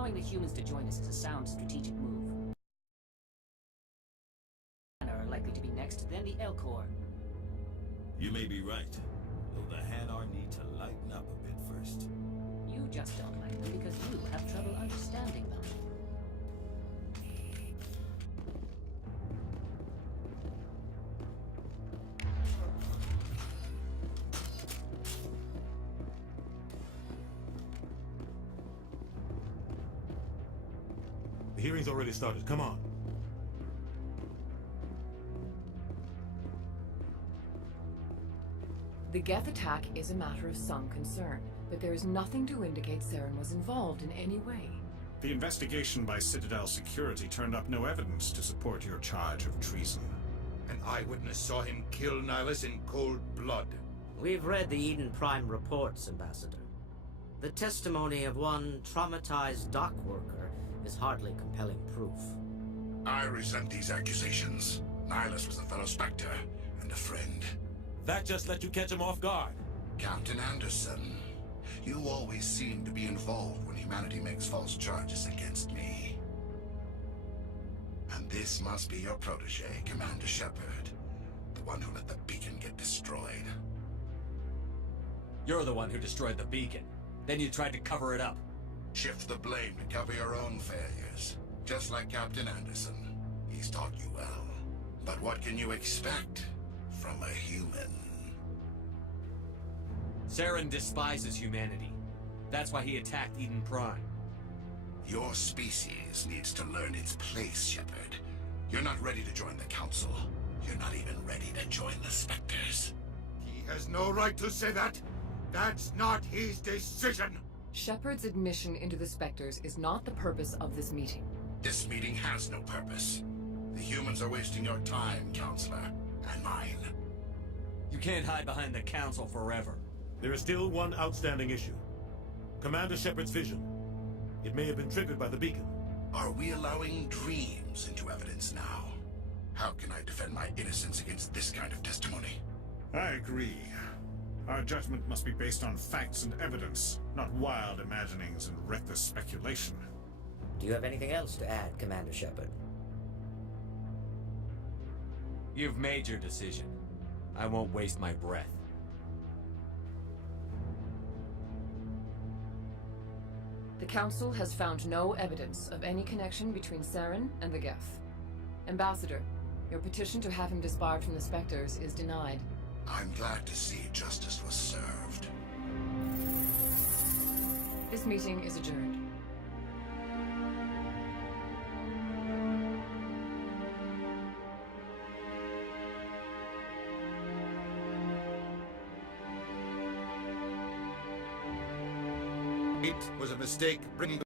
Allowing the humans to join us is a sound strategic move. Are likely to be next, then the Elcor. You may be right, though the Hanar need to lighten up a bit first. You just don't like them because you have trouble understanding them. The hearing's already started. Come on. The Geth attack is a matter of some concern, but there is nothing to indicate Saren was involved in any way. The investigation by Citadel Security turned up no evidence to support your charge of treason. An eyewitness saw him kill Nihilus in cold blood. We've read the Eden Prime reports, Ambassador. The testimony of one traumatized dock worker is hardly compelling proof. I resent these accusations. Nihilus was a fellow Spectre and a friend. That just let you catch him off guard. Captain Anderson, you always seem to be involved when humanity makes false charges against me. And this must be your protege, Commander Shepard. The one who let the beacon get destroyed. You're the one who destroyed the beacon. Then you tried to cover it up. Shift the blame to cover your own failures. Just like Captain Anderson. He's taught you well. But what can you expect from a human? Saren despises humanity. That's why he attacked Eden Prime. Your species needs to learn its place, Shepard. You're not ready to join the Council. You're not even ready to join the Spectres. He has no right to say that. That's not his decision. Shepard's admission into the Spectres is not the purpose of this meeting. This meeting has no purpose. The humans are wasting your time, Counselor, and mine. You can't hide behind the Council forever. There is still one outstanding issue. Commander Shepard's vision. It may have been triggered by the beacon. Are we allowing dreams into evidence now? How can I defend my innocence against this kind of testimony? I agree. Our judgment must be based on facts and evidence, not wild imaginings and reckless speculation. Do you have anything else to add, Commander Shepard? You've made your decision. I won't waste my breath. The Council has found no evidence of any connection between Saren and the Geth. Ambassador, your petition to have him disbarred from the Spectres is denied. I'm glad to see justice was served. This meeting is adjourned. It was a mistake bringing...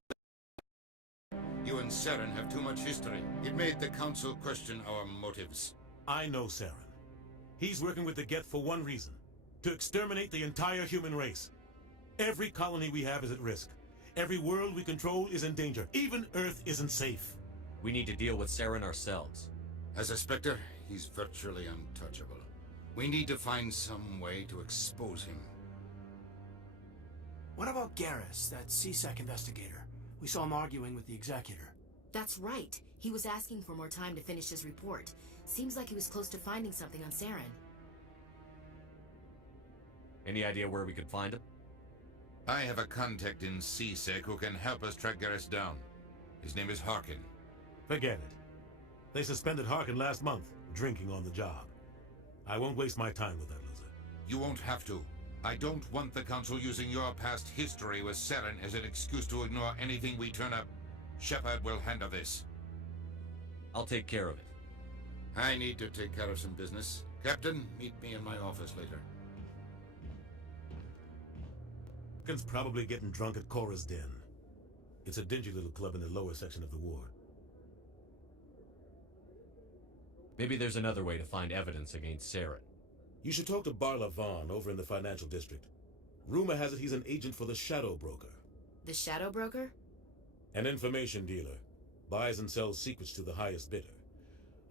You and Saren have too much history. It made the Council question our motives. I know Saren. He's working with the Geth for one reason. To exterminate the entire human race. Every colony we have is at risk. Every world we control is in danger. Even Earth isn't safe. We need to deal with Saren ourselves. As a Spectre, he's virtually untouchable. We need to find some way to expose him. What about Garrus, that CSEC investigator? We saw him arguing with the Executor. That's right. He was asking for more time to finish his report. Seems like he was close to finding something on Saren. Any idea where we could find him? I have a contact in CSEC who can help us track Garrus down. His name is Harkin. Forget it. They suspended Harkin last month, drinking on the job. I won't waste my time with that loser. You won't have to. I don't want the Council using your past history with Saren as an excuse to ignore anything we turn up. Shepard will handle this. I'll take care of it. I need to take care of some business. Captain, meet me in my office later. Harkin's probably getting drunk at Cora's Den. It's a dingy little club in the lower section of the ward. Maybe there's another way to find evidence against Saren. You should talk to Barla Vaughn over in the financial district. Rumor has it he's an agent for the Shadow Broker. The Shadow Broker? An information dealer. Buys and sells secrets to the highest bidder.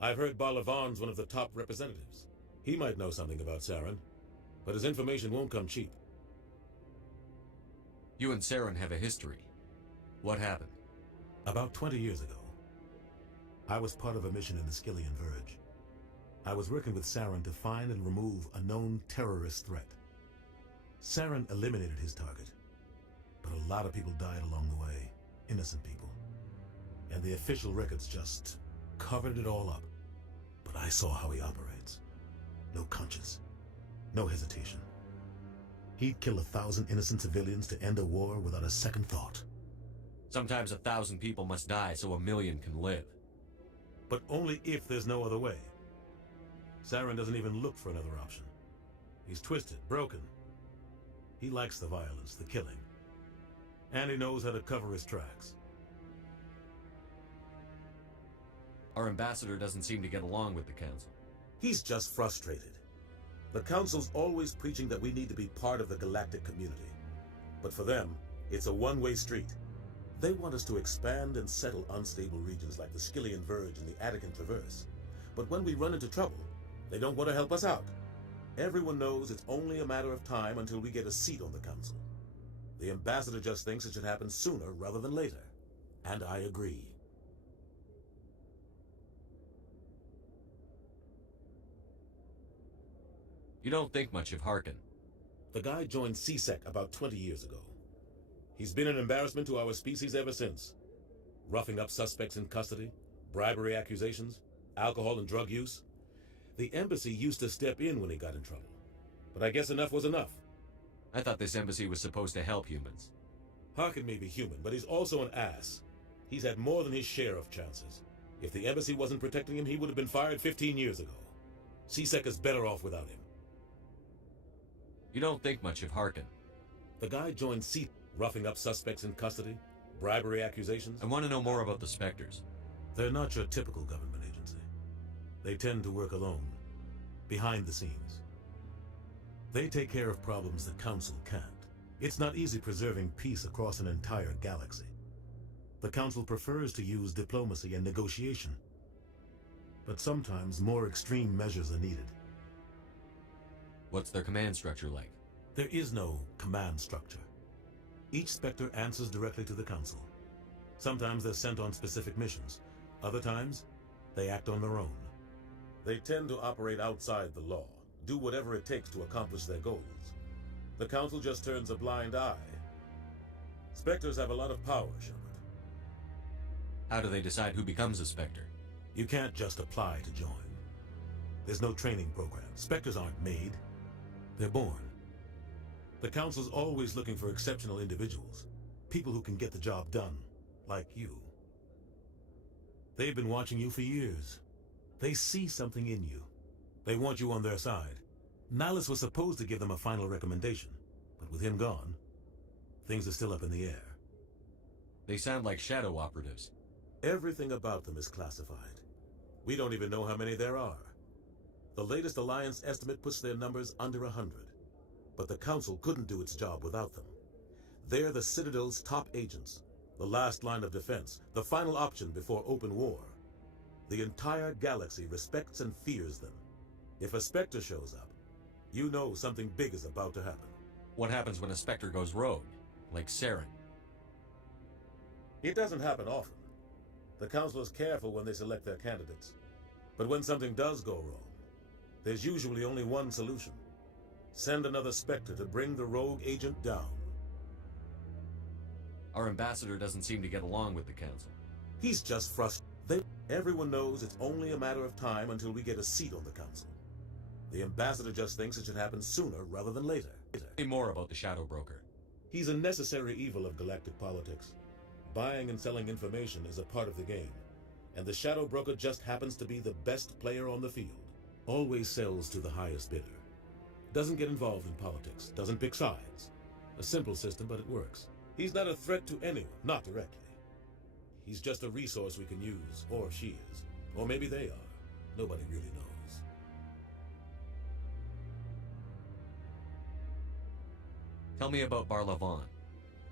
I've heard Barla Vaughn's one of the top representatives. He might know something about Saren, but his information won't come cheap. You and Saren have a history. What happened? About 20 years ago, I was part of a mission in the Skillian Verge. I was working with Saren to find and remove a known terrorist threat. Saren eliminated his target, but a lot of people died along the way, innocent people. And the official records just covered it all up. But I saw how he operates. No conscience, no hesitation. He'd kill 1,000 innocent civilians to end a war without a second thought. Sometimes 1,000 people must die so 1,000,000 can live. But only if there's no other way. Saren doesn't even look for another option. He's twisted, broken. He likes the violence, the killing. And he knows how to cover his tracks. Our ambassador doesn't seem to get along with the Council. He's just frustrated. The Council's always preaching that we need to be part of the galactic community. But for them, it's a one-way street. They want us to expand and settle unstable regions like the Skillian Verge and the Attican Traverse. But when we run into trouble, they don't want to help us out. Everyone knows it's only a matter of time until we get a seat on the Council. The ambassador just thinks it should happen sooner rather than later. And I agree. You don't think much of Harkin. The guy joined CSEC about 20 years ago. He's been an embarrassment to our species ever since. Roughing up suspects in custody, bribery accusations, alcohol and drug use. The embassy used to step in when he got in trouble. But I guess enough was enough. I thought this embassy was supposed to help humans. Harkin may be human, but he's also an ass. He's had more than his share of chances. If the embassy wasn't protecting him, he would have been fired 15 years ago. CSEC is better off without him. You don't think much of Harkin. The guy joined CSEC, roughing up suspects in custody, bribery accusations. I want to know more about the Spectres. They're not your typical government agency. They tend to work alone, behind the scenes. They take care of problems the Council can't. It's not easy preserving peace across an entire galaxy. The Council prefers to use diplomacy and negotiation. But sometimes more extreme measures are needed. What's their command structure like? There is no command structure. Each Spectre answers directly to the Council. Sometimes they're sent on specific missions. Other times, they act on their own. They tend to operate outside the law, do whatever it takes to accomplish their goals. The Council just turns a blind eye. Spectres have a lot of power, Shepard. How do they decide who becomes a Spectre? You can't just apply to join. There's no training program. Spectres aren't made. They're born. The Council's always looking for exceptional individuals. People who can get the job done, like you. They've been watching you for years. They see something in you. They want you on their side. Nihilus was supposed to give them a final recommendation, but with him gone, things are still up in the air. They sound like shadow operatives. Everything about them is classified. We don't even know how many there are. The latest Alliance estimate puts their numbers under 100. But the Council couldn't do its job without them. They're the Citadel's top agents, the last line of defense, the final option before open war. The entire galaxy respects and fears them. If a Spectre shows up, you know something big is about to happen. What happens when a Spectre goes rogue, like Saren? It doesn't happen often. The Council is careful when they select their candidates. But when something does go wrong, there's usually only one solution. Send another Spectre to bring the rogue agent down. Our ambassador doesn't seem to get along with the Council. He's just frustrated. Everyone knows it's only a matter of time until we get a seat on the Council. The ambassador just thinks it should happen sooner rather than later. Say more about the Shadow Broker. He's a necessary evil of galactic politics. Buying and selling information is a part of the game. And the Shadow Broker just happens to be the best player on the field. Always sells to the highest bidder. Doesn't get involved in politics, doesn't pick sides. A simple system, but it works. He's not a threat to anyone, not directly. He's just a resource we can use, or she is. Or maybe they are. Nobody really knows. Tell me about Barlavan.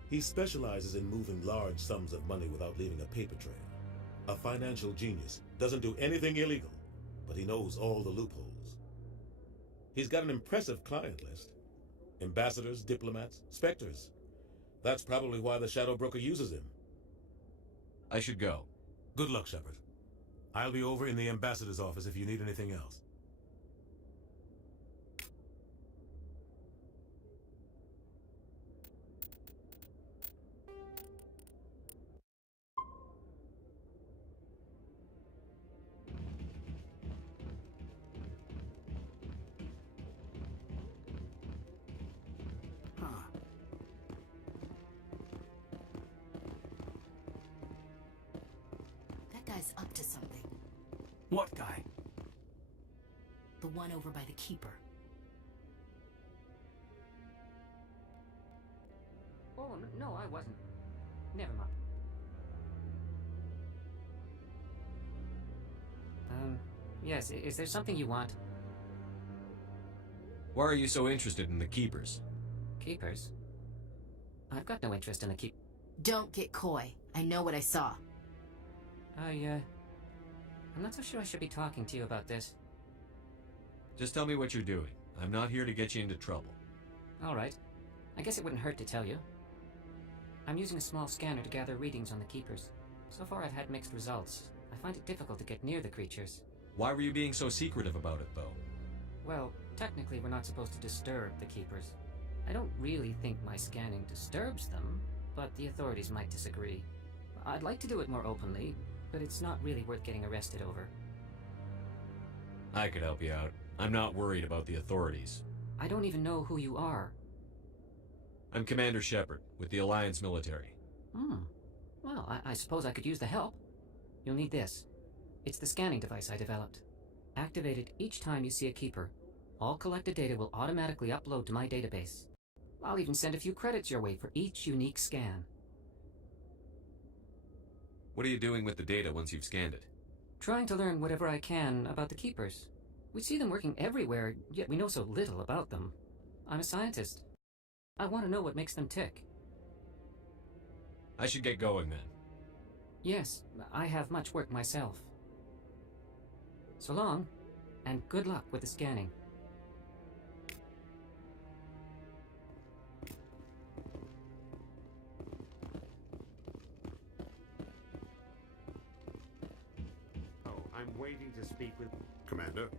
He specializes in moving large sums of money without leaving a paper trail. A financial genius. Doesn't do anything illegal, but he knows all the loopholes. He's got an impressive client list. Ambassadors, diplomats, Spectres. That's probably why the Shadow Broker uses him. I should go. Good luck, Shepard. I'll be over in the ambassador's office if you need anything else. Huh. That guy's up to something. What guy? The one over by the Keeper. Oh, no, I wasn't. Never mind. Yes, is there something you want? Why are you so interested in the Keepers? Keepers? I've got no interest in the keep... Don't get coy. I know what I saw. I'm not so sure I should be talking to you about this. Just tell me what you're doing. I'm not here to get you into trouble. All right. I guess it wouldn't hurt to tell you. I'm using a small scanner to gather readings on the Keepers. So far I've had mixed results. I find it difficult to get near the creatures. Why were you being so secretive about it, though? Well, technically we're not supposed to disturb the Keepers. I don't really think my scanning disturbs them, but the authorities might disagree. I'd like to do it more openly, but it's not really worth getting arrested over. I could help you out. I'm not worried about the authorities. I don't even know who you are. I'm Commander Shepard, with the Alliance military. Well, I suppose I could use the help. You'll need this. It's the scanning device I developed. Activate it each time you see a Keeper. All collected data will automatically upload to my database. I'll even send a few credits your way for each unique scan. What are you doing with the data once you've scanned it? Trying to learn whatever I can about the Keepers. We see them working everywhere, yet we know so little about them. I'm a scientist. I want to know what makes them tick. I should get going then. Yes, I have much work myself. So long, and good luck with the scanning. Oh, I'm waiting to speak with... Commander.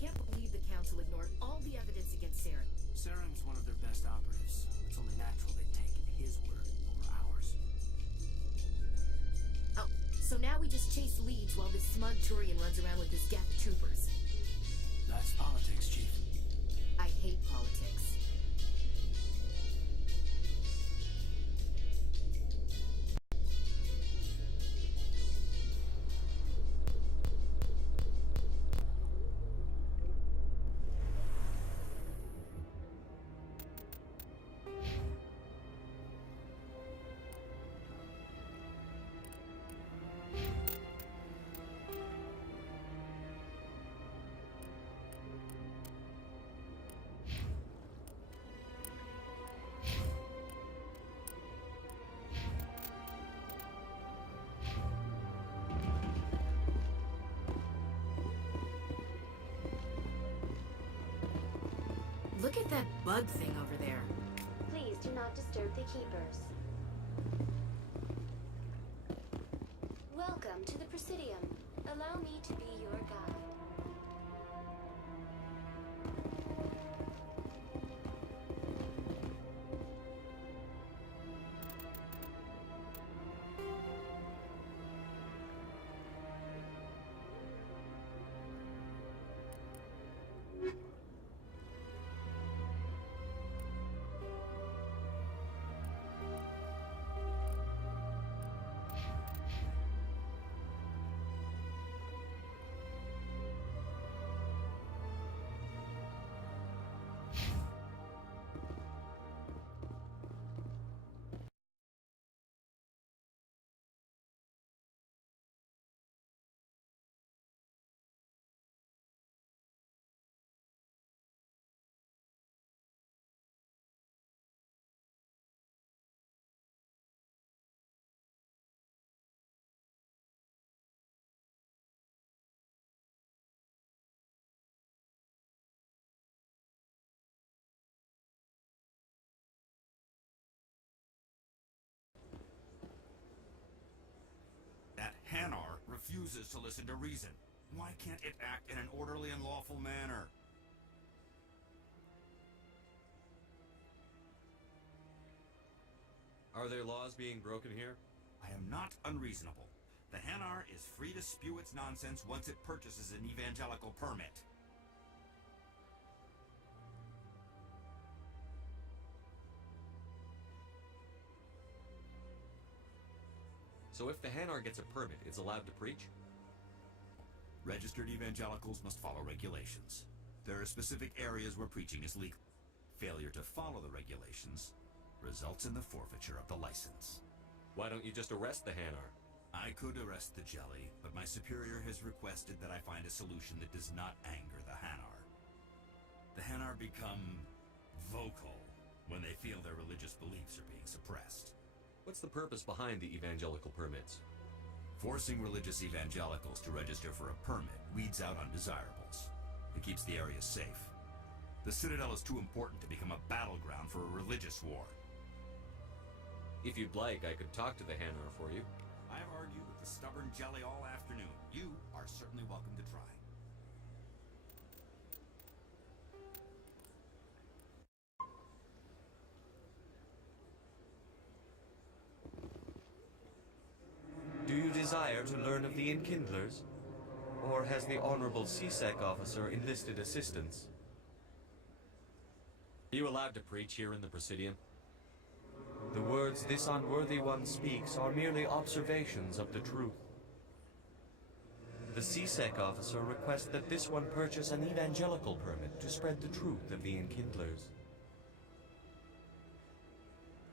Can't believe the Council ignored all the evidence against Saren. Saren's one of their best operatives. It's only natural they'd take his word over ours. Oh, so now we just chase leads while this smug Turian runs around with his Geth troopers. That's politics, Chief. I hate politics. Look at that bug thing over there. Please do not disturb the Keepers. Welcome Welcome to the Presidium. Allow me to be your guide. That Hanar refuses to listen to reason. Why can't it act in an orderly and lawful manner? Are there laws being broken here? I am not unreasonable. The Hanar is free to spew its nonsense once it purchases an evangelical permit. So if the Hanar gets a permit, it's allowed to preach? Registered evangelicals must follow regulations. There are specific areas where preaching is legal. Failure to follow the regulations results in the forfeiture of the license. Why don't you just arrest the Hanar? I could arrest the Jelly, but my superior has requested that I find a solution that does not anger the Hanar. The Hanar become vocal when they feel their religious beliefs are being suppressed. What's the purpose behind the evangelical permits? Forcing religious evangelicals to register for a permit weeds out undesirables. It keeps the area safe. The Citadel is too important to become a battleground for a religious war. If you'd like, I could talk to the Hanar for you. I have argued with the stubborn Jelly all afternoon. You are certainly welcome to try. Do you desire to learn of the Enkindlers? Or has the Honorable CSEC officer enlisted assistance? Are you allowed to preach here in the Presidium? The words this unworthy one speaks are merely observations of the truth. The CSEC officer requests that this one purchase an evangelical permit to spread the truth of the Enkindlers.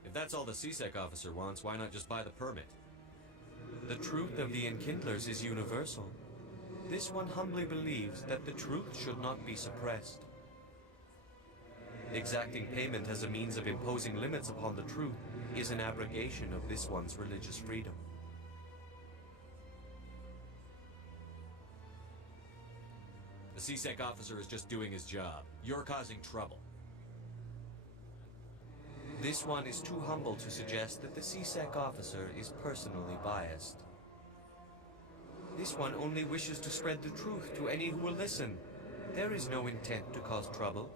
If that's all the CSEC officer wants, why not just buy the permit? The truth of the Enkindlers is universal. This one humbly believes that the truth should not be suppressed. Exacting payment as a means of imposing limits upon the truth is an abrogation of this one's religious freedom. The CSEC officer is just doing his job. You're causing trouble. This one is too humble to suggest that the CSEC officer is personally biased. This one only wishes to spread the truth to any who will listen. There is no intent to cause trouble.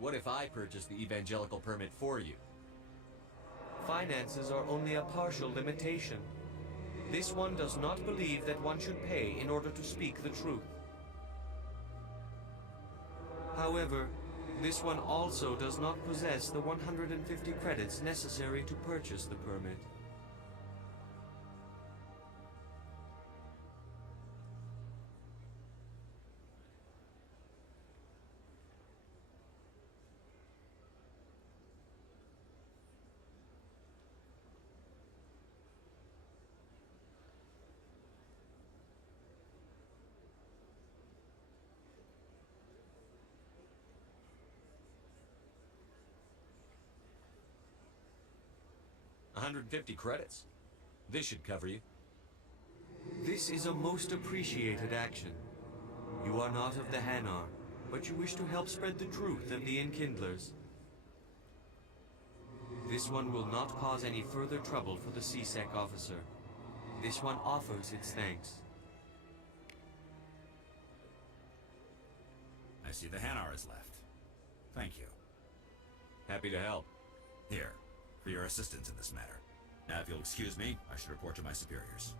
What if I purchase the evangelical permit for you? Finances are only a partial limitation. This one does not believe that one should pay in order to speak the truth. However, this one also does not possess the 150 credits necessary to purchase the permit. $150 credits. This should cover you. This is a most appreciated action. You are not of the Hanar, but you wish to help spread the truth of the Enkindlers. This one will not cause any further trouble for the CSEC officer. This one offers its thanks. I see the Hanar is left. Thank you. Happy to help. Here, for your assistance in this matter. Now, if you'll excuse me, I should report to my superiors.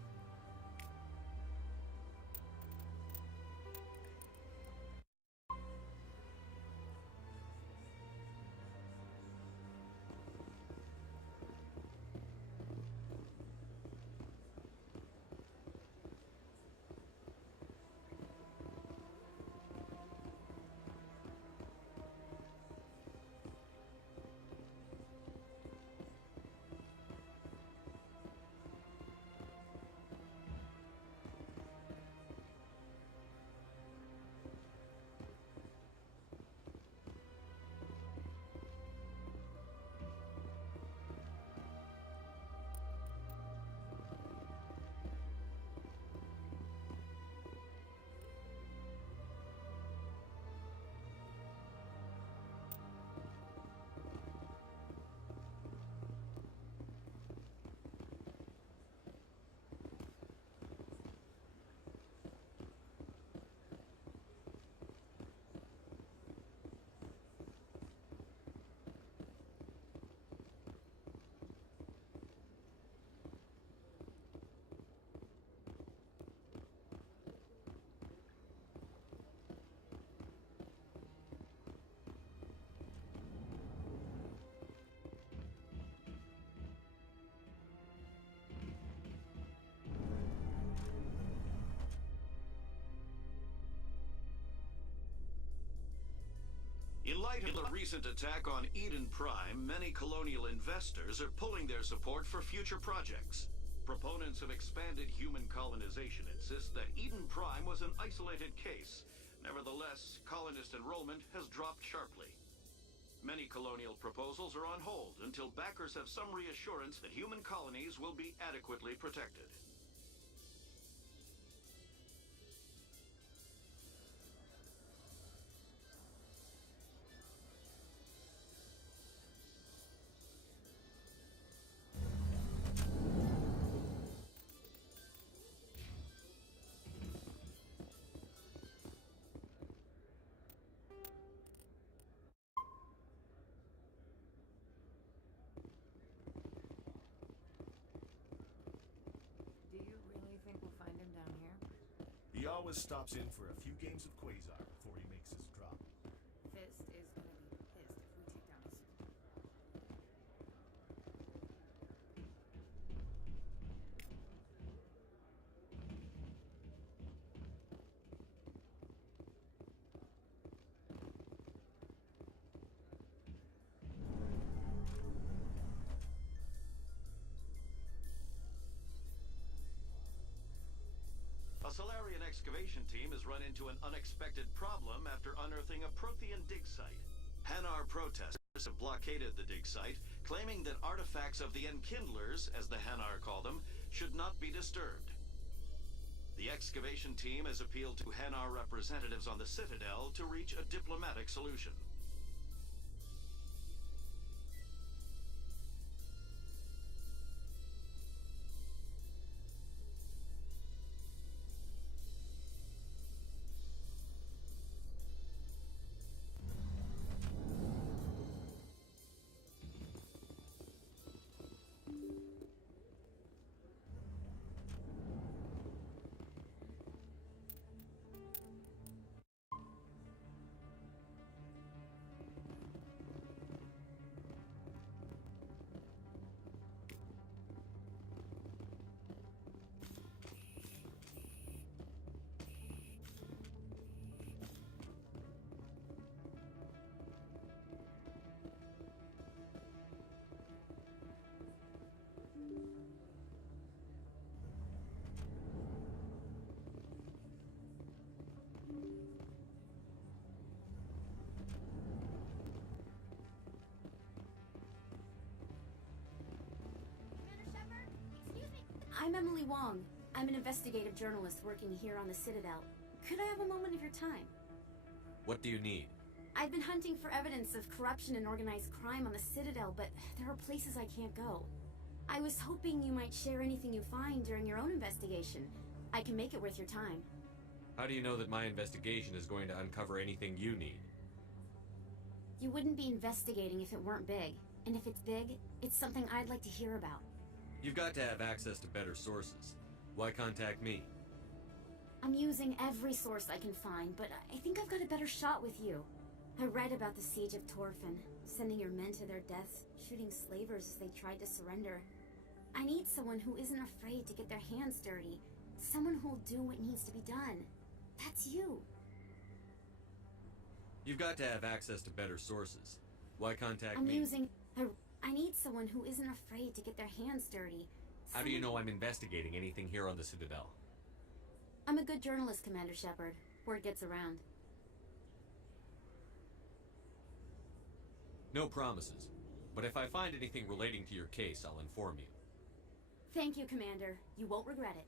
In light of the recent attack on Eden Prime, many colonial investors are pulling their support for future projects. Proponents of expanded human colonization insist that Eden Prime was an isolated case. Nevertheless, colonist enrollment has dropped sharply. Many colonial proposals are on hold until backers have some reassurance that human colonies will be adequately protected. He always stops in for a few games of Quasar before he makes his drop. Fist is gonna be pissed if we take down his... A Solarian excavation team has run into an unexpected problem after unearthing a Prothean dig site. Hanar protesters have blockaded the dig site, claiming that artifacts of the Enkindlers, as the Hanar call them, should not be disturbed. The excavation team has appealed to Hanar representatives on the Citadel to reach a diplomatic solution. I'm Emily Wong. I'm an investigative journalist working here on the Citadel. Could I have a moment of your time? What do you need? I've been hunting for evidence of corruption and organized crime on the Citadel, but there are places I can't go. I was hoping you might share anything you find during your own investigation. I can make it worth your time. How do you know that my investigation is going to uncover anything you need? You wouldn't be investigating if it weren't big. And if it's big, it's something I'd like to hear about. You've got to have access to better sources. Why contact me? I'm using every source I can find, but I think I've got a better shot with you. I read about the siege of Torfin, sending your men to their deaths, shooting slavers as they tried to surrender. I need someone who isn't afraid to get their hands dirty. Someone who'll do what needs to be done. That's you. You've got to have access to better sources. Why contact I'm me? using... I need someone who isn't afraid to get their hands dirty. How do you know I'm investigating anything here on the Citadel? I'm a good journalist, Commander Shepard. Word gets around. No promises. But if I find anything relating to your case, I'll inform you. Thank you, Commander. You won't regret it.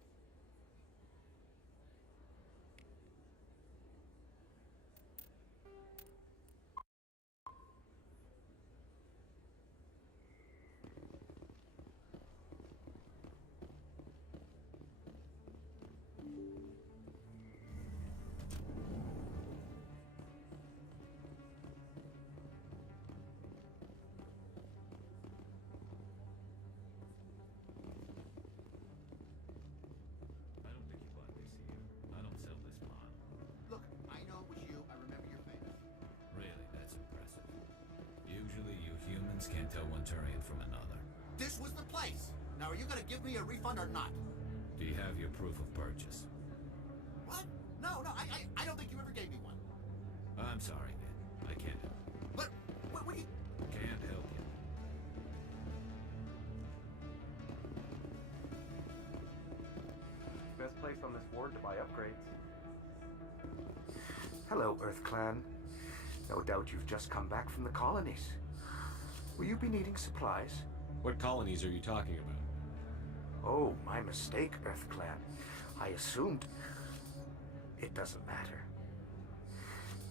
Can't tell one Turian from another. This was the place. Now, are you gonna give me a refund or not? Do you have your proof of purchase? What? No, I don't think you ever gave me one. I'm sorry, man. I can't help you. But, what do you... Can't help you. Best place on this ward to buy upgrades. Hello, Earth Clan. No doubt you've just come back from the colonies. Will you be needing supplies? What colonies are you talking about? Oh, my mistake, Earth Clan. I assumed... It doesn't matter.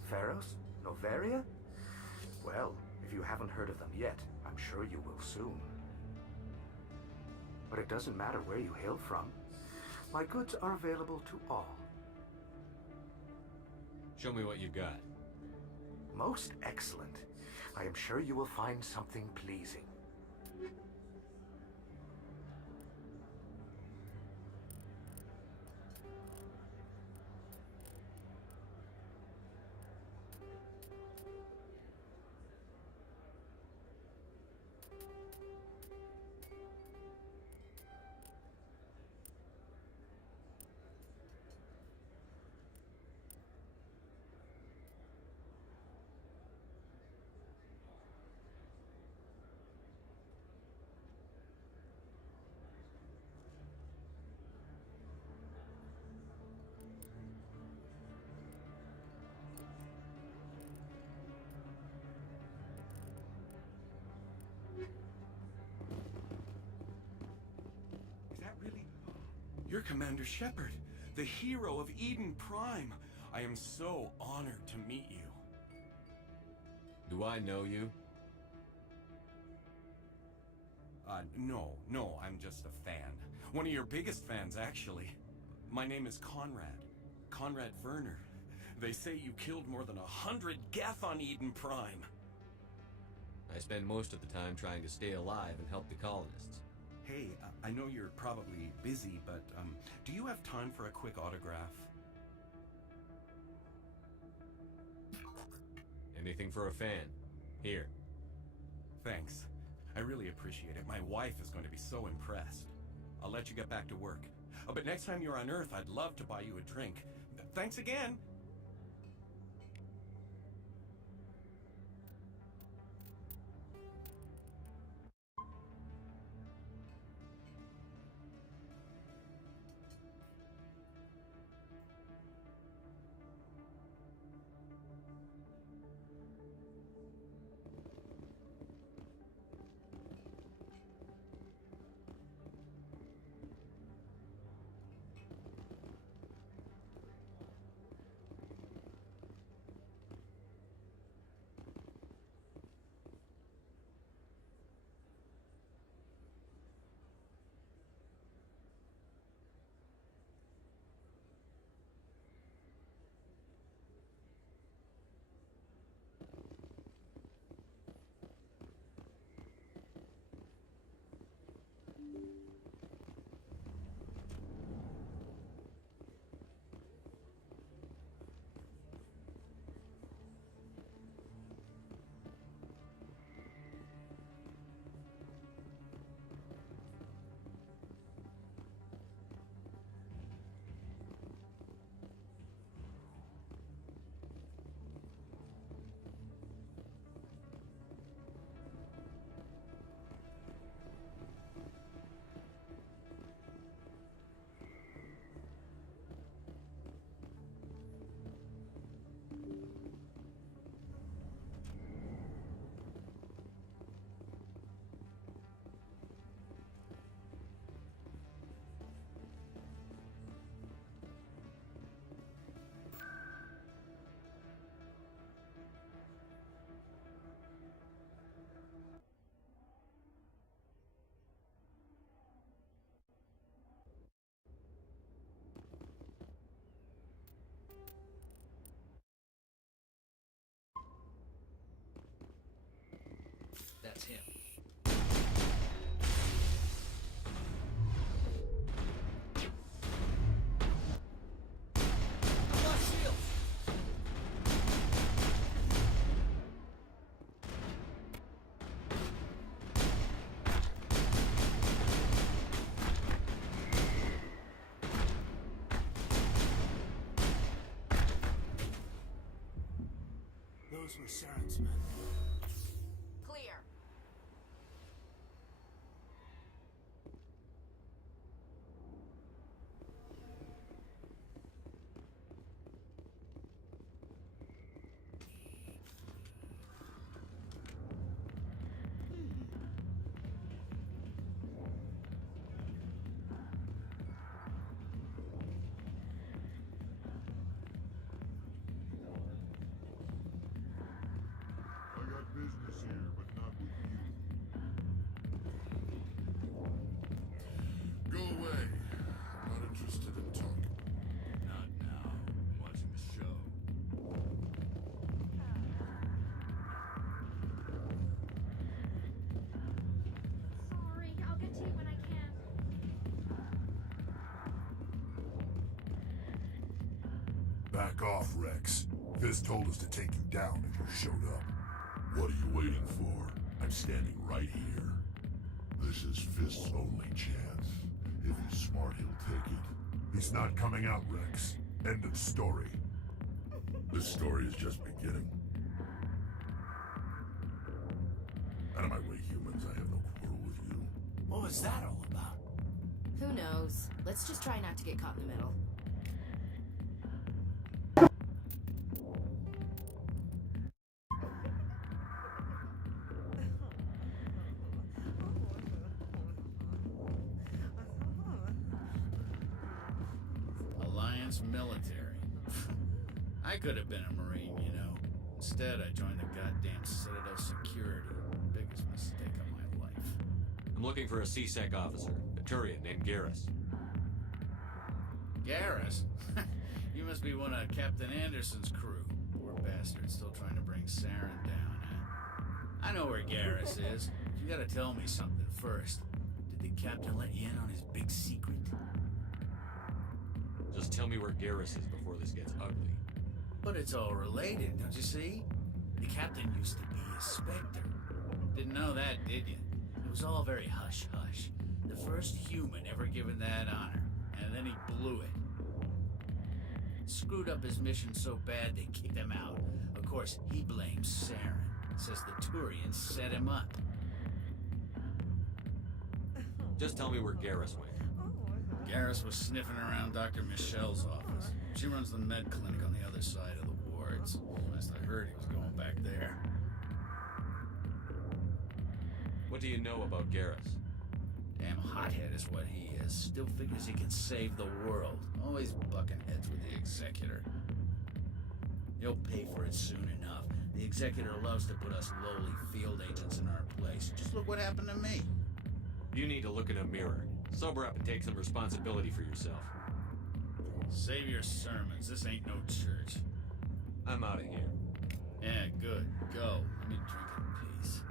Pharos? Noveria? Well, if you haven't heard of them yet, I'm sure you will soon. But it doesn't matter where you hail from. My goods are available to all. Show me what you've got. Most excellent. I am sure you will find something pleasing. You're Commander Shepard, the hero of Eden Prime. I am so honored to meet you. Do I know you? No, I'm just a fan. One of your biggest fans, actually. My name is Conrad. Conrad Werner. They say you killed more than 100 Geth on Eden Prime. I spend most of the time trying to stay alive and help the colonists. Hey, I know you're probably busy, but do you have time for a quick autograph? Anything for a fan. Here. Thanks. I really appreciate it. My wife is going to be so impressed. I'll let you get back to work. But next time you're on Earth, I'd love to buy you a drink. Thanks again! Those were Saren's men. Clear. I got business here, but not with you. Go away. I'm not interested in talking. Not now. I'm watching the show. Sorry, I'll get to you when I can. Back off, Rex. Fist told us to take you down if you showed up. What are you waiting for? I'm standing right here. This is Fist's only chance. If he's smart, he'll take it. He's not coming out, Rex. End of story. This story is just beginning. Out of my way, humans. I have no quarrel with you. What was that all about? Who knows? Let's just try not to get caught in the middle. Alliance military. I could have been a Marine, you know. Instead, I joined the goddamn Citadel Security. Biggest mistake of my life. I'm looking for a C-Sec officer, a Turian named Garrus. Garrus? You must be one of Captain Anderson's crew. Poor bastard, still trying to bring Saren down, huh? I know where Garrus is. You gotta tell me something first. Did the captain let you in on his big secret? Just tell me where Garrus is before this gets ugly. But it's all related, don't you see? The captain used to be a Spectre. Didn't know that, did you? It was all very hush-hush. The first human ever given that honor, and then he blew it. Screwed up his mission so bad they kicked him out. Of course, he blames Saren. Says the Turians set him up. Just tell me where Garrus went. Garrus was sniffing around Dr. Michelle's office. She runs the med clinic on the other side of the wards. Last I heard, he was going back there. What do you know about Garrus? Damn hothead is what he is. Still figures he can save the world. Always bucking heads with the Executor. He'll pay for it soon enough. The Executor loves to put us lowly field agents in our place. Just look what happened to me. You need to look in a mirror. Sober up and take some responsibility for yourself. Save your sermons. This ain't no church. I'm out of here. Yeah, good. Go. Let me drink in peace.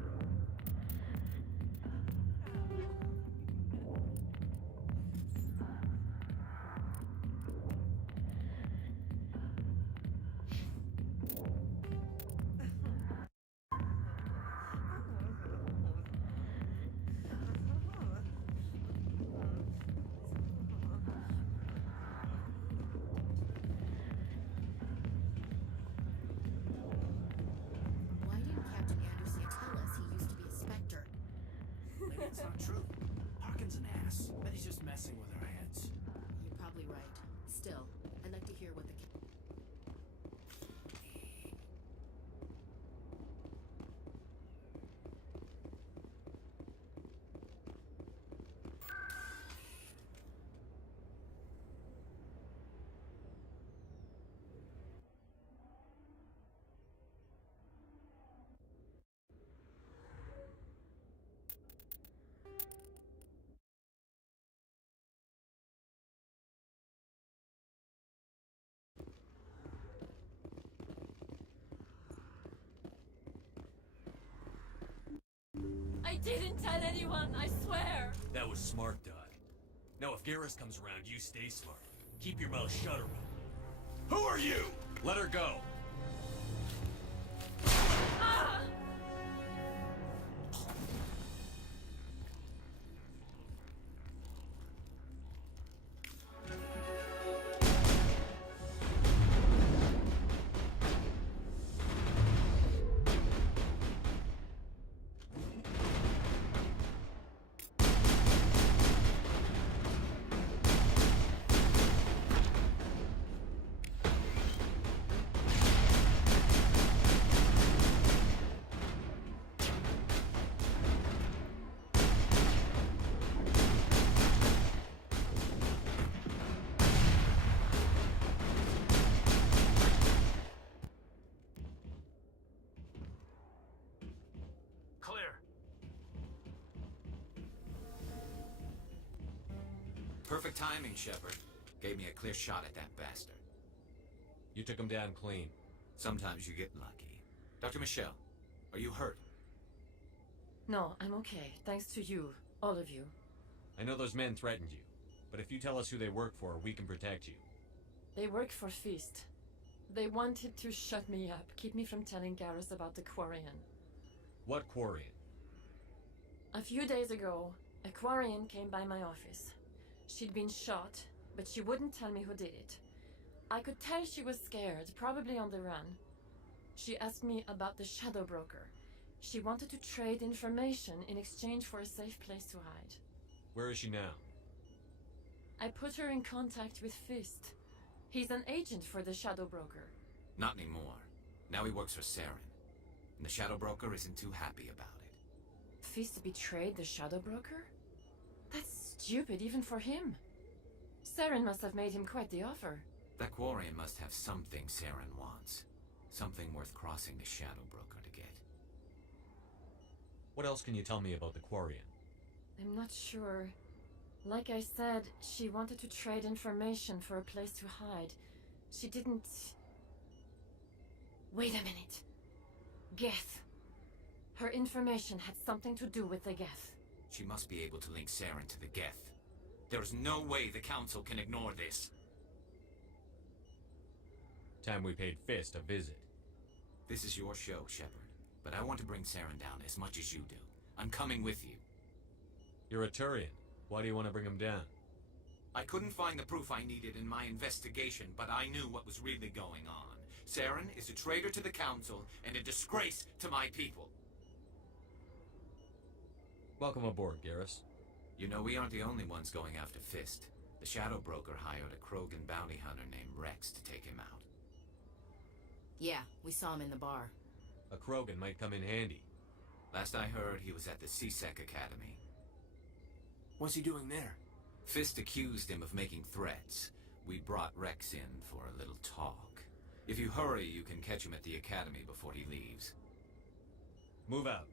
Why didn't Captain Anderson tell us he used to be a Spectre? Maybe it's not true. Harkin's an ass. Bet he's just messing with our heads. You're probably right. Still, I'd like to hear what the... I didn't tell anyone, I swear! That was smart, Doc. Now if Garrus comes around, you stay smart. Keep your mouth shut around. Who are you? Let her go. Ah! Perfect timing, Shepard. Gave me a clear shot at that bastard. You took him down clean. Sometimes you get lucky. Dr. Michelle, are you hurt? No, I'm okay. Thanks to you. All of you. I know those men threatened you, but if you tell us who they work for, we can protect you. They work for Fist. They wanted to shut me up, keep me from telling Garrus about the Quarian. What Quarian? A few days ago, a Quarian came by my office. She'd been shot, but she wouldn't tell me who did it. I could tell she was scared, probably on the run. She asked me about the Shadow Broker. She wanted to trade information in exchange for a safe place to hide. Where is she now? I put her in contact with Fist. He's an agent for the Shadow Broker. Not anymore. Now he works for Saren. And the Shadow Broker isn't too happy about it. Fist betrayed the Shadow Broker? That's stupid even for him. Saren must have made him quite the offer. That Quarian must have something Saren wants. Something worth crossing the Shadow Broker to get. What else can you tell me about the Quarian? I'm not sure. Like I said, she wanted to trade information for a place to hide. She didn't... Wait a minute. Geth. Her information had something to do with the Geth. She must be able to link Saren to the Geth. There's no way the Council can ignore this. Time we paid Fist a visit. This is your show, Shepard. But I want to bring Saren down as much as you do. I'm coming with you. You're a Turian. Why do you want to bring him down? I couldn't find the proof I needed in my investigation, but I knew what was really going on. Saren is a traitor to the Council and a disgrace to my people. Welcome aboard, Garrus. You know, we aren't the only ones going after Fist. The Shadow Broker hired a Krogan bounty hunter named Rex to take him out. Yeah, we saw him in the bar. A Krogan might come in handy. Last I heard, he was at the C-Sec Academy. What's he doing there? Fist accused him of making threats. We brought Rex in for a little talk. If you hurry, you can catch him at the Academy before he leaves. Move out.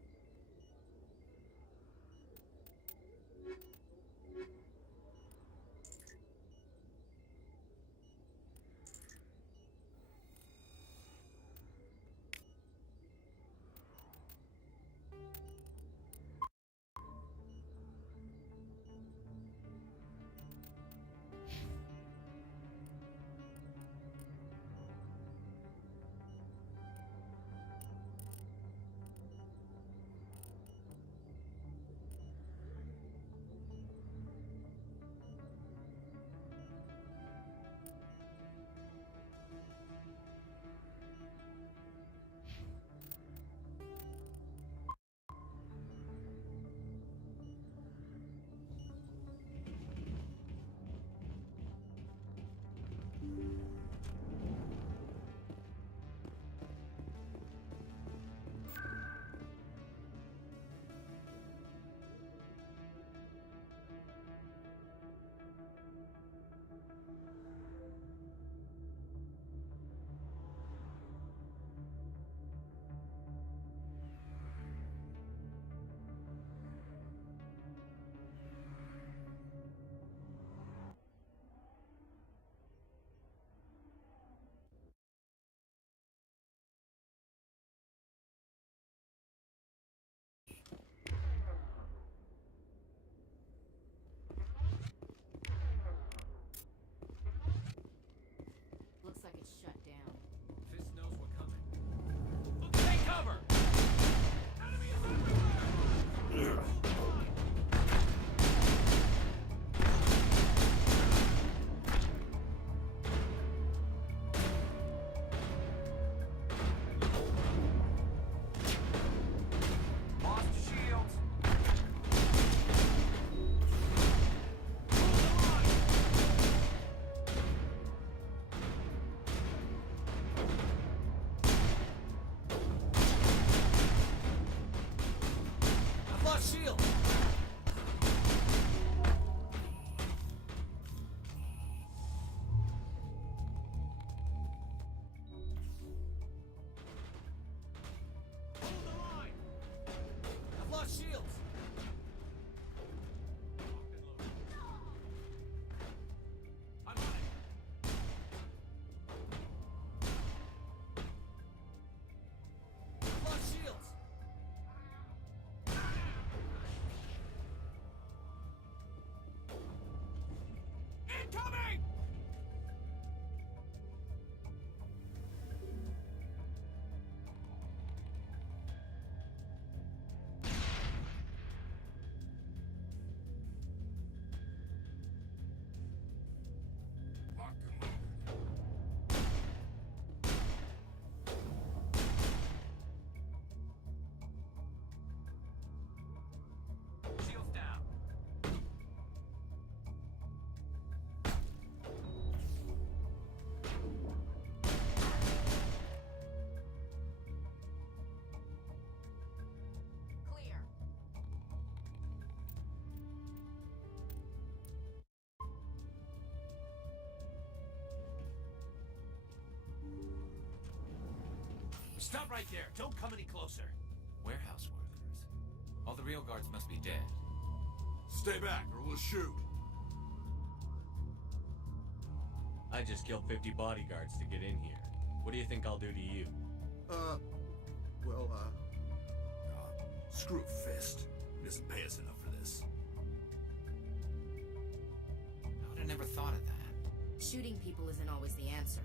Incoming! Shields down. Clear. Stop right there. Don't come any closer. Warehouse workers. All the real guards must be dead. Stay back or we'll shoot. I just killed 50 bodyguards to get in here. What do you think I'll do to you? Screw Fist. He doesn't pay us enough for this. I would have never thought of that. Shooting people isn't always the answer.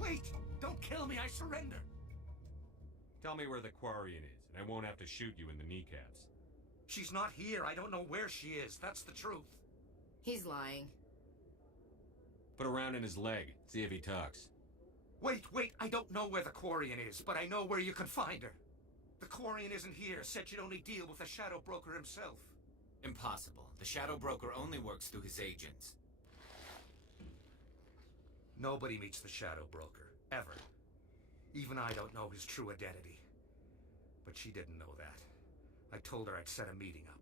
Wait! Don't kill me, I surrender! Tell me where the Quarian is, and I won't have to shoot you in the kneecaps. She's not here. I don't know where she is. That's the truth. He's lying. Put a round in his leg, see if he talks. Wait. I don't know where the Quarian is, but I know where you can find her. The Quarian isn't here. Said you'd only deal with the Shadow Broker himself. Impossible. The Shadow Broker only works through his agents. Nobody meets the Shadow Broker. Ever. Even I don't know his true identity. But she didn't know that. I told her I'd set a meeting up.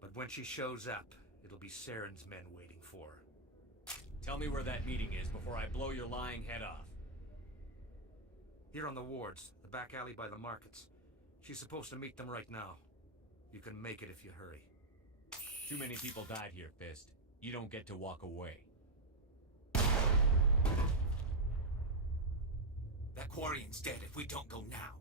But when she shows up, it'll be Saren's men waiting for her. Tell me where that meeting is before I blow your lying head off. Here on the wards, the back alley by the markets. She's supposed to meet them right now. You can make it if you hurry. Too many people died here, Fist. You don't get to walk away. That Quarian's dead if we don't go now.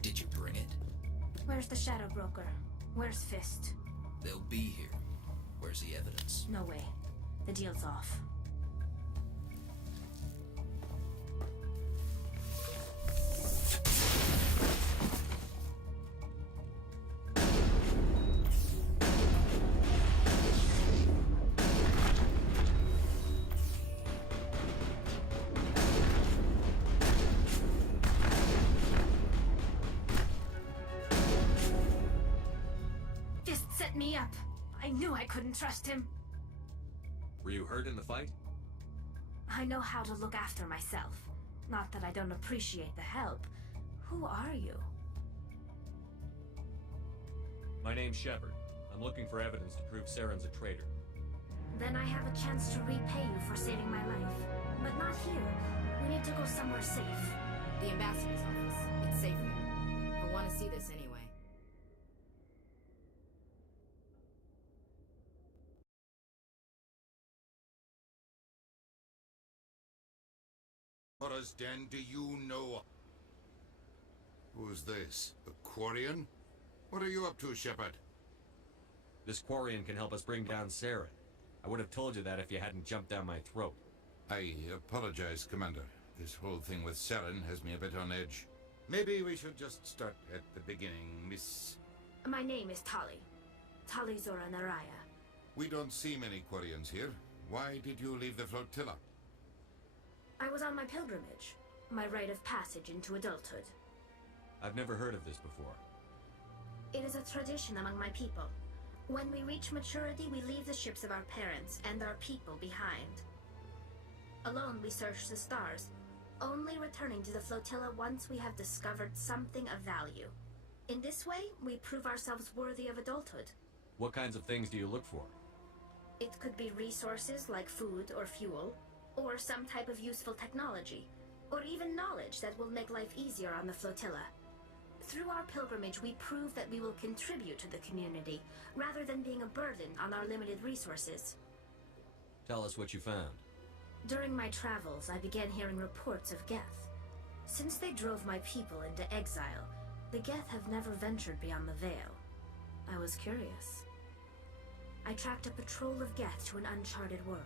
Did you bring it? Where's the Shadow Broker? Where's Fist? They'll be here. Where's the evidence? No way. The deal's off. me up. I knew I couldn't trust him. Were you hurt in the fight? I know how to look after myself. Not that I don't appreciate the help. Who are you? My name's Shepard. I'm looking for evidence to prove Saren's a traitor. Then I have a chance to repay you for saving my life. But not here. We need to go somewhere safe. The ambassador's office. It's safe there. He'll want to see this anyway. Horus Den, do you know? Who's this? A Quarian? What are you up to, Shepard? This Quarian can help us bring down Saren. I would have told you that if you hadn't jumped down my throat. I apologize, Commander. This whole thing with Saren has me a bit on edge. Maybe we should just start at the beginning, Miss... My name is Tali. Tali Zora Naraya. We don't see many Quarians here. Why did you leave the flotilla? I was on my pilgrimage. My rite of passage into adulthood. I've never heard of this before. It is a tradition among my people. When we reach maturity, we leave the ships of our parents and our people behind. Alone, we search the stars, only returning to the flotilla once we have discovered something of value. In this way, we prove ourselves worthy of adulthood. What kinds of things do you look for? It could be resources like food or fuel, or some type of useful technology, or even knowledge that will make life easier on the flotilla. Through our pilgrimage, we prove that we will contribute to the community, rather than being a burden on our limited resources. Tell us what you found. During my travels, I began hearing reports of Geth. Since they drove my people into exile, the Geth have never ventured beyond the Veil. I was curious. I tracked a patrol of Geth to an uncharted world.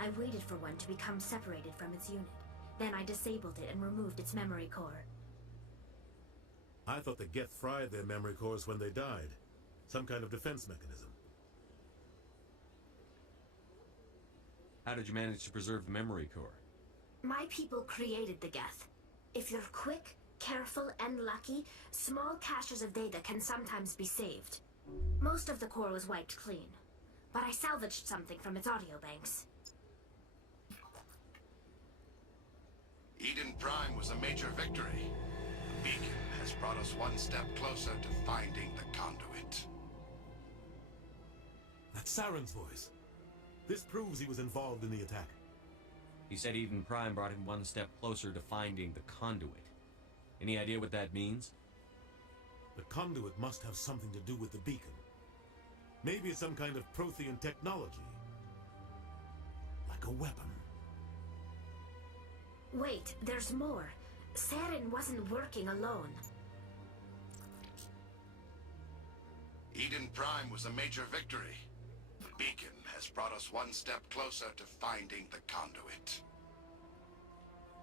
I waited for one to become separated from its unit. Then I disabled it and removed its memory core. I thought the Geth fried their memory cores when they died. Some kind of defense mechanism. How did you manage to preserve the memory core? My people created the Geth. If you're quick, careful, and lucky, small caches of data can sometimes be saved. Most of the core was wiped clean, but I salvaged something from its audio banks. Eden Prime was a major victory. The beacon has brought us one step closer to finding the conduit. That's Saren's voice. This proves he was involved in the attack. He said Eden Prime brought him one step closer to finding the conduit. Any idea what that means? The conduit must have something to do with the beacon. Maybe it's some kind of Prothean technology. Like a weapon. Wait, there's more. Saren wasn't working alone. Eden Prime was a major victory. The beacon has brought us one step closer to finding the conduit.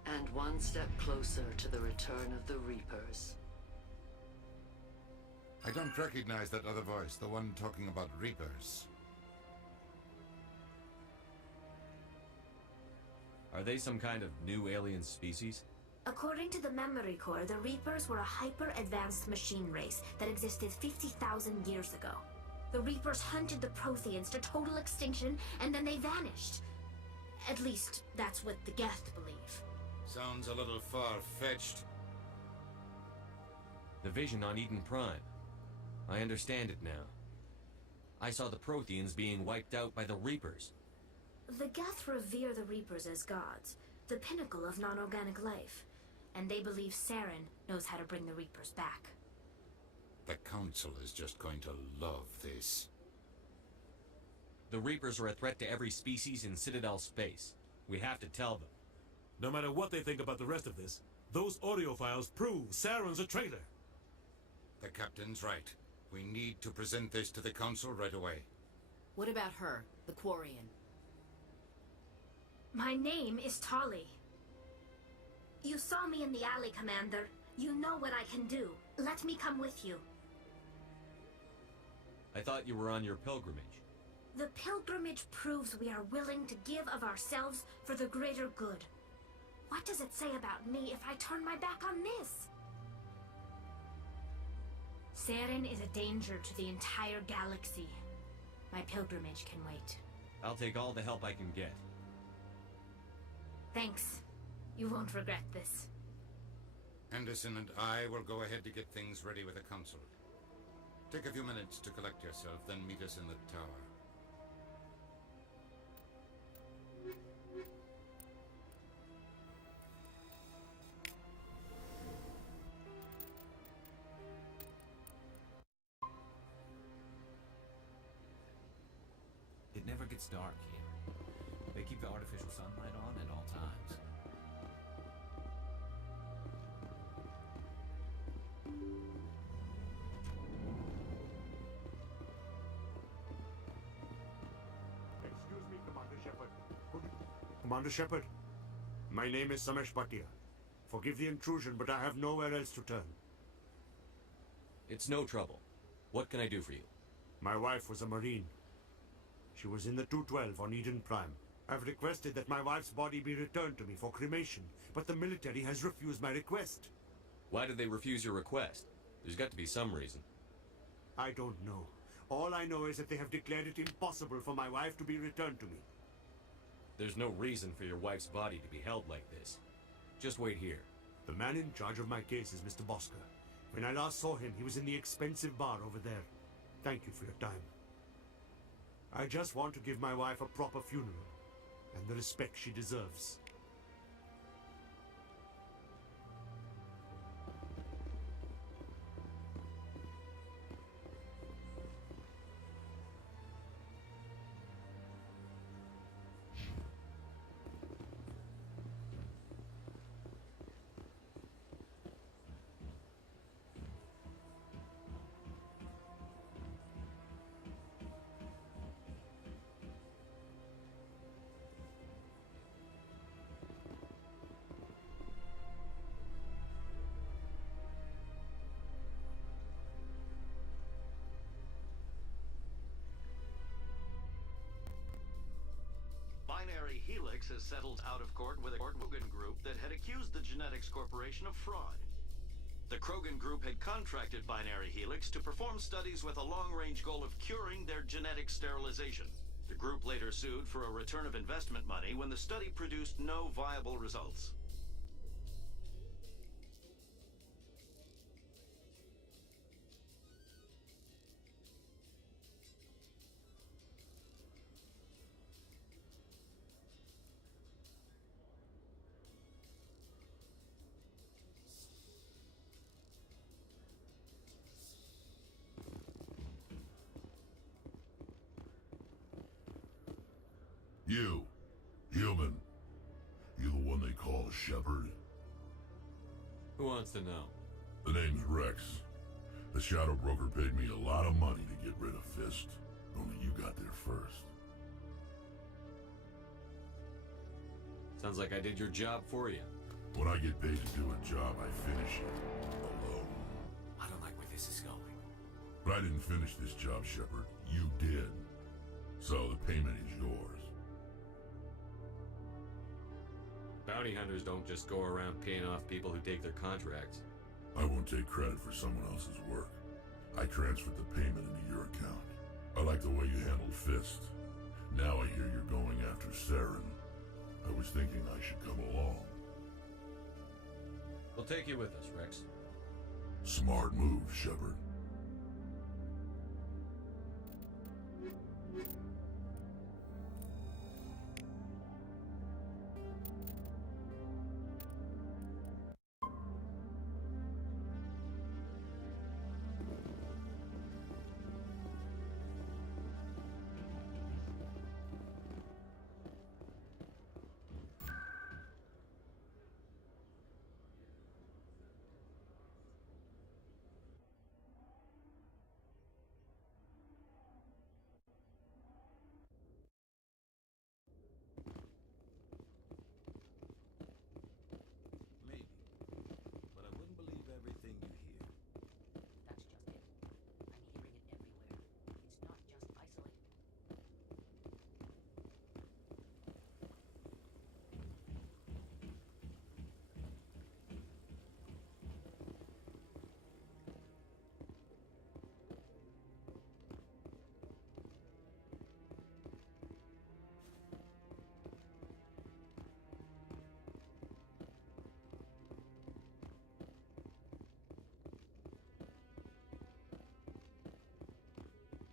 And one step closer to the return of the Reapers. I don't recognize that other voice, the one talking about Reapers. Are they some kind of new alien species? According to the memory core, the Reapers were a hyper-advanced machine race that existed 50,000 years ago. The Reapers hunted the Protheans to total extinction, and then they vanished. At least, that's what the Geth believe. Sounds a little far-fetched. The vision on Eden Prime. I understand it now. I saw the Protheans being wiped out by the Reapers. The Geth revere the Reapers as gods, the pinnacle of non-organic life, and they believe Saren knows how to bring the Reapers back. The Council is just going to love this. The Reapers are a threat to every species in Citadel space. We have to tell them. No matter what they think about the rest of this, those audio files prove Saren's a traitor. The Captain's right. We need to present this to the Council right away. What about her, the Quarian? My name is Tali. You saw me in the alley, Commander. You know what I can do. Let me come with you. I thought you were on your pilgrimage. The pilgrimage proves we are willing to give of ourselves for the greater good. What does it say about me if I turn my back on this? Saren is a danger to the entire galaxy. My pilgrimage can wait. I'll take all the help I can get. Thanks. You won't regret this. Henderson and I will go ahead to get things ready with the council. Take a few minutes to collect yourself, then meet us in the tower. It never gets dark here. They keep the artificial sunlight on at all times. Excuse me, Commander Shepard. Commander Shepard, my name is Samesh Bhatia. Forgive the intrusion, but I have nowhere else to turn. It's no trouble. What can I do for you? My wife was a Marine. She was in the 212 on Eden Prime. I've requested that my wife's body be returned to me for cremation, but the military has refused my request. Why did they refuse your request? There's got to be some reason. I don't know. All I know is that they have declared it impossible for my wife to be returned to me. There's no reason for your wife's body to be held like this. Just wait here. The man in charge of my case is Mr. Bosker. When I last saw him, he was in the expensive bar over there. Thank you for your time. I just want to give my wife a proper funeral, and the respect she deserves. Binary Helix has settled out of court with a Krogan group that had accused the Genetics Corporation of fraud. The Krogan group had contracted Binary Helix to perform studies with a long-range goal of curing their genetic sterilization. The group later sued for a return of investment money when the study produced no viable results. You, human. You the one they call Shepard? Who wants to know? The name's Rex. The Shadow Broker paid me a lot of money to get rid of Fist. Only you got there first. Sounds like I did your job for you. When I get paid to do a job, I finish it. Alone. I don't like where this is going. But I didn't finish this job, Shepard. You did. So the payment is yours. Bounty hunters don't just go around paying off people who take their contracts. I won't take credit for someone else's work. I transferred the payment into your account. I like the way you handled Fist. Now I hear you're going after Saren. I was thinking I should come along. We'll take you with us, Rex. Smart move, Shepard.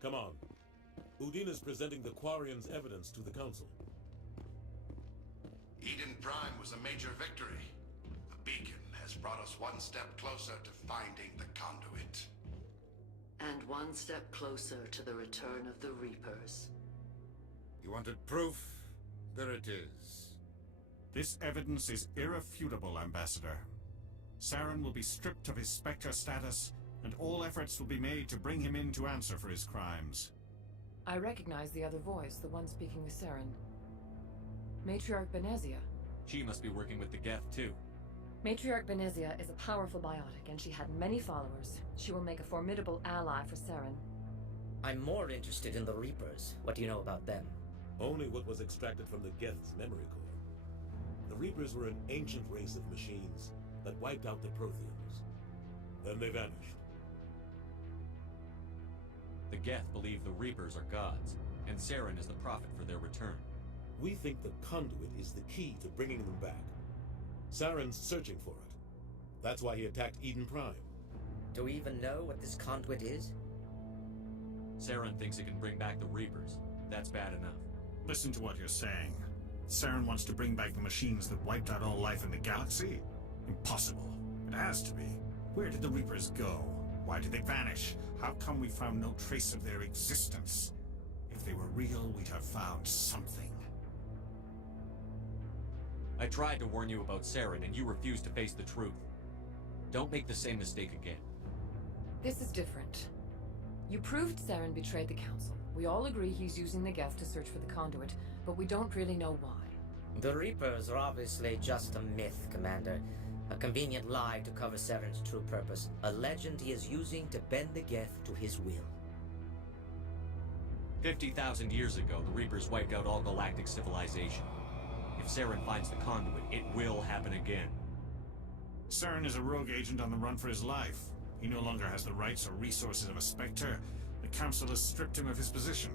Come on. Udina's presenting the Quarian's evidence to the Council. Eden Prime was a major victory. The beacon has brought us one step closer to finding the conduit. And one step closer to the return of the Reapers. You wanted proof? There it is. This evidence is irrefutable, Ambassador. Saren will be stripped of his Spectre status, and all efforts will be made to bring him in to answer for his crimes. I recognize the other voice, the one speaking with Saren. Matriarch Benezia. She must be working with the Geth, too. Matriarch Benezia is a powerful biotic, and she had many followers. She will make a formidable ally for Saren. I'm more interested in the Reapers. What do you know about them? Only what was extracted from the Geth's memory core. The Reapers were an ancient race of machines that wiped out the Protheans. Then they vanished. The Geth believe the Reapers are gods, and Saren is the prophet for their return. We think the conduit is the key to bringing them back. Saren's searching for it. That's why he attacked Eden Prime. Do we even know what this conduit is? Saren thinks it can bring back the Reapers. That's bad enough. Listen to what you're saying. Saren wants to bring back the machines that wiped out all life in the galaxy? Impossible. It has to be. Where did the Reapers go? Why did they vanish? How come we found no trace of their existence? If they were real, we'd have found something. I tried to warn you about Saren, and you refused to face the truth. Don't make the same mistake again. This is different. You proved Saren betrayed the Council. We all agree he's using the Geth to search for the conduit, but we don't really know why. The Reapers are obviously just a myth, Commander. A convenient lie to cover Saren's true purpose. A legend he is using to bend the Geth to his will. 50,000 years ago, the Reapers wiped out all galactic civilization. If Saren finds the conduit, it will happen again. Saren is a rogue agent on the run for his life. He no longer has the rights or resources of a Spectre. The Council has stripped him of his position.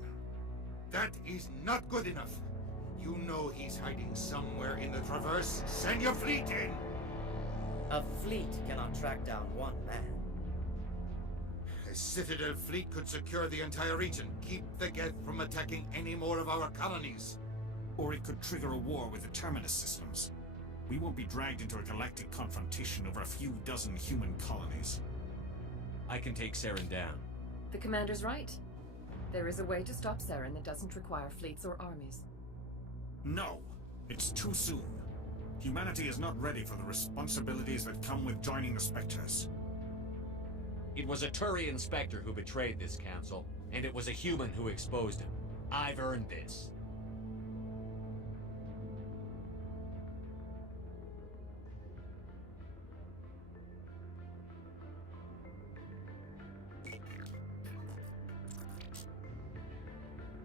That is not good enough. You know he's hiding somewhere in the Traverse. Send your fleet in! A fleet cannot track down one man. A Citadel fleet could secure the entire region, keep the Geth from attacking any more of our colonies. Or it could trigger a war with the Terminus systems. We won't be dragged into a galactic confrontation over a few dozen human colonies. I can take Saren down. The Commander's right. There is a way to stop Saren that doesn't require fleets or armies. No! It's too soon. Humanity is not ready for the responsibilities that come with joining the Spectres. It was a Turian Spectre who betrayed this council, and it was a human who exposed him. I've earned this.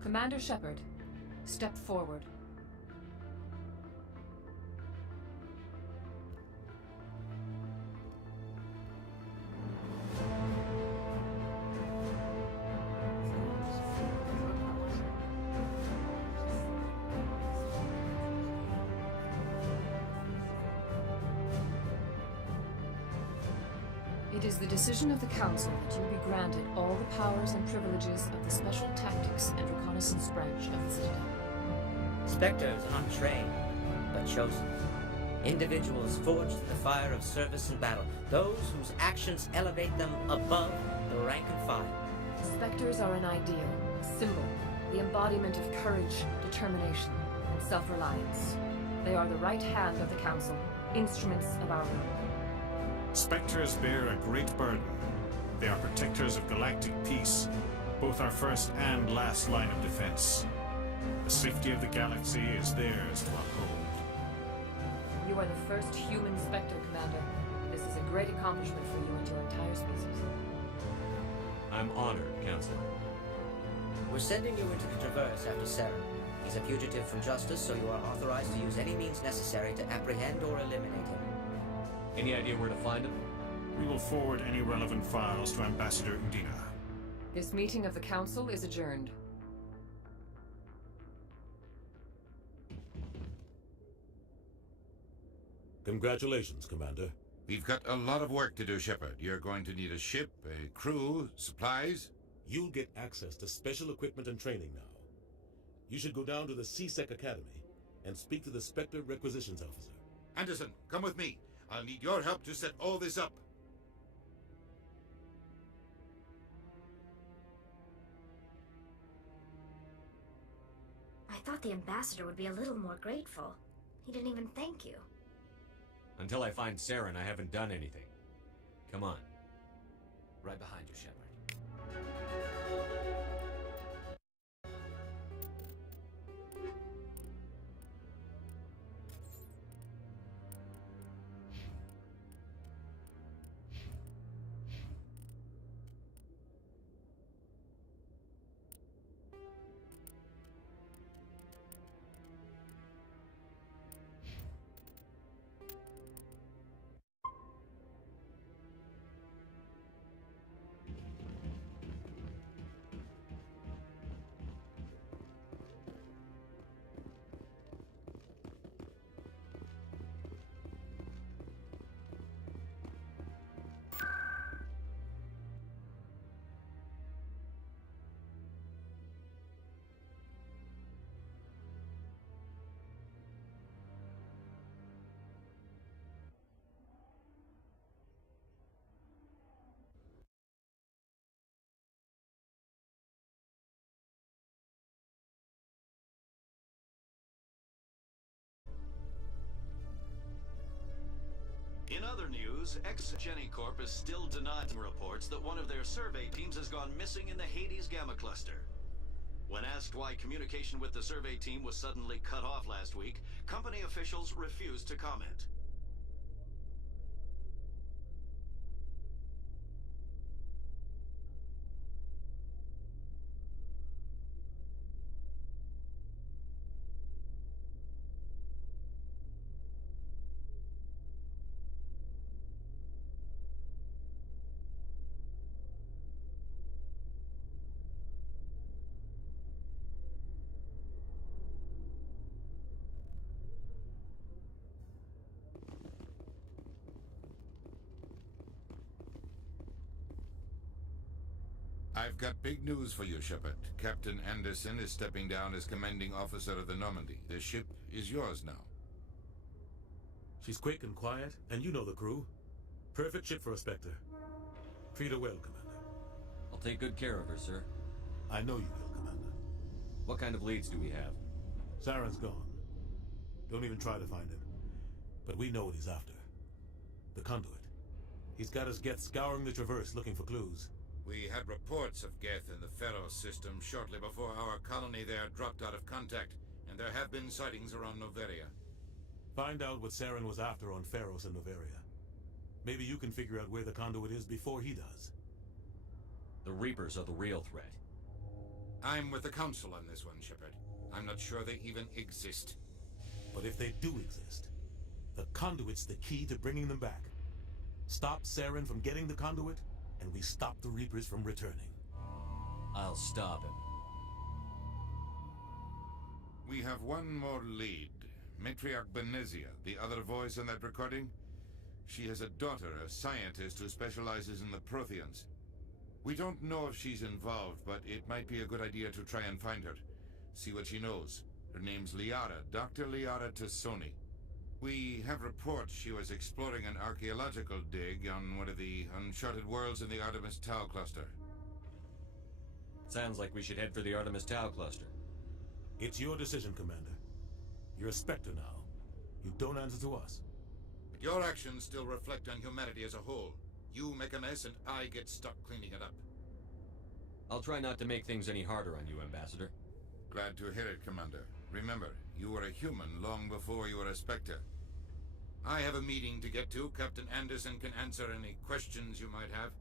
Commander Shepard, step forward. It is the decision of the Council that you be granted all the powers and privileges of the Special Tactics and Reconnaissance branch of the Citadel. Spectres are not trained, but chosen. Individuals forged in the fire of service and battle. Those whose actions elevate them above the rank and file. Spectres are an ideal, a symbol, the embodiment of courage, determination, and self-reliance. They are the right hand of the Council, instruments of our will. Spectres bear a great burden. They are protectors of galactic peace, both our first and last line of defense. The safety of the galaxy is theirs to uphold. You are the first human Spectre, Commander. This is a great accomplishment for you and your entire species. I'm honored, Counselor. We're sending you into the Traverse after Saren. He's a fugitive from justice, so you are authorized to use any means necessary to apprehend or eliminate him. Any idea where to find him? We will forward any relevant files to Ambassador Udina. This meeting of the Council is adjourned. Congratulations, Commander. We've got a lot of work to do, Shepard. You're going to need a ship, a crew, supplies. You'll get access to special equipment and training now. You should go down to the C-Sec Academy and speak to the Spectre Requisitions Officer. Anderson, come with me. I'll need your help to set all this up. I thought the ambassador would be a little more grateful. He didn't even thank you. Until I find Saren, I haven't done anything. Come on. Right behind you, Shepard. In other news, ex-Genicorp is still denying reports that one of their survey teams has gone missing in the Hades Gamma Cluster. When asked why communication with the survey team was suddenly cut off last week, company officials refused to comment. I've got big news for you, Shepard. Captain Anderson is stepping down as commanding officer of the Normandy. The ship is yours now. She's quick and quiet, and you know the crew. Perfect ship for a Spectre. Treat her well, Commander. I'll take good care of her, sir. I know you will, Commander. What kind of leads do we have? Saren's gone. Don't even try to find him. But we know what he's after. The Conduit. He's got us Geth scouring the Traverse looking for clues. We had reports of Geth in the Pharaoh system shortly before our colony there dropped out of contact, and there have been sightings around Noveria. Find out what Saren was after on Pharos and Noveria. Maybe you can figure out where the Conduit is before he does. The Reapers are the real threat. I'm with the Council on this one, Shepard. I'm not sure they even exist. But if they do exist, the Conduit's the key to bringing them back. Stop Saren from getting the Conduit, and we stop the Reapers from returning. I'll stop him. We have one more lead. Matriarch Benezia, the other voice in that recording. She has a daughter, a scientist who specializes in the Protheans. We don't know if she's involved, but it might be a good idea to try and find her. See what she knows. Her name's Liara, Dr. Liara Tassoni. We have reports she was exploring an archaeological dig on one of the uncharted worlds in the Artemis Tau cluster. Sounds like we should head for the Artemis Tau cluster. It's your decision, Commander. You're a Spectre now. You don't answer to us. But your actions still reflect on humanity as a whole. You make a mess and I get stuck cleaning it up. I'll try not to make things any harder on you, Ambassador. Glad to hear it, Commander. Remember, you were a human long before you were a Spectre. I have a meeting to get to. Captain Anderson can answer any questions you might have.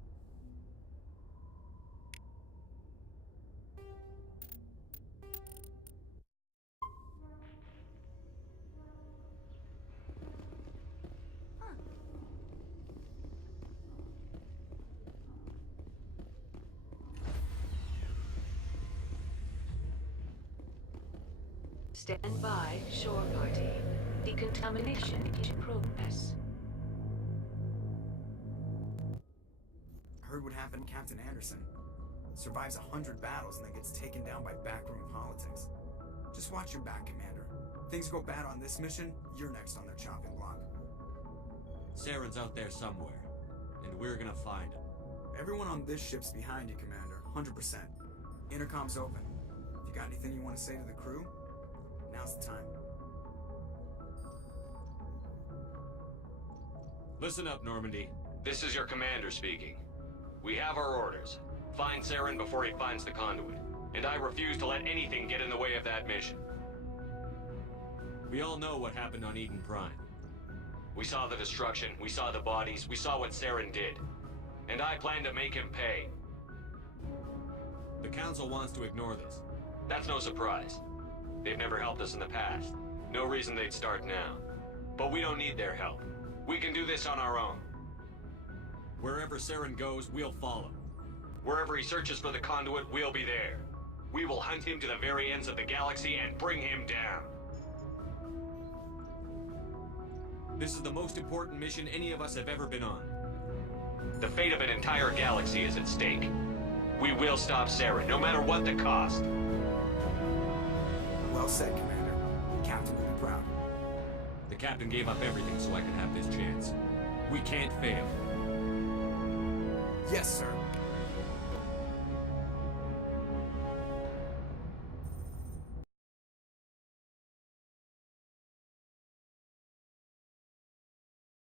Stand by, shore party. Decontamination in progress. Heard what happened to Captain Anderson. survives 100 battles and then gets taken down by backroom politics. Just watch your back, Commander. Things go bad on this mission, you're next on their chopping block. Saren's out there somewhere, and we're gonna find him. Everyone on this ship's behind you, Commander. 100%. Intercom's open. If you got anything you want to say to the crew, now's the time. Listen up, Normandy. This is your commander speaking. We have our orders. Find Saren before he finds the conduit. And I refuse to let anything get in the way of that mission. We all know what happened on Eden Prime. We saw the destruction, we saw the bodies, we saw what Saren did. And I plan to make him pay. The Council wants to ignore this. That's no surprise. They've never helped us in the past. No reason they'd start now. But we don't need their help. We can do this on our own. Wherever Saren goes, we'll follow. Wherever he searches for the conduit, we'll be there. We will hunt him to the very ends of the galaxy and bring him down. This is the most important mission any of us have ever been on. The fate of an entire galaxy is at stake. We will stop Saren, no matter what the cost. Well said, Commander. The Captain will be proud. The Captain gave up everything so I could have this chance. We can't fail. Yes, sir.